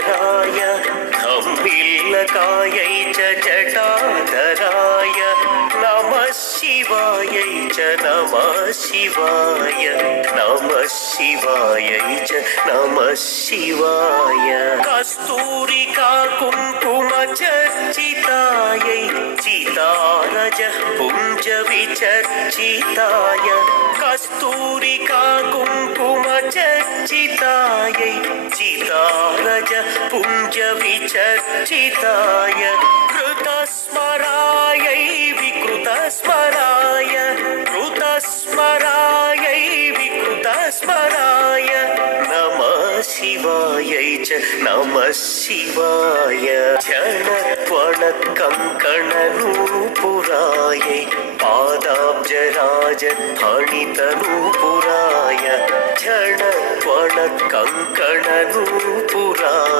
राय धम्मिल्लकायै च जटाधराय नमः शिवायै च नमः शिवाय नमः शिवायै च नमः शिवाय कस्तूरिका कुङ्कुमचर्चितायै चितारज पुञ्ज विचर्चिताय कस्तूरिका कुङ्कुमचर्चितायै चितारज पुञ्ज विचर्चिताय कृतस्मरायै विकृतस्मराय कृतस्मरायै विकृतस्मराय नमः शिवायै च नमः शिवाय क्षणत्वणकङ्कणनूपुरायै पादाब्जराजध्वनितनूपुराय क्षणत्वणकङ्कणनूपुराय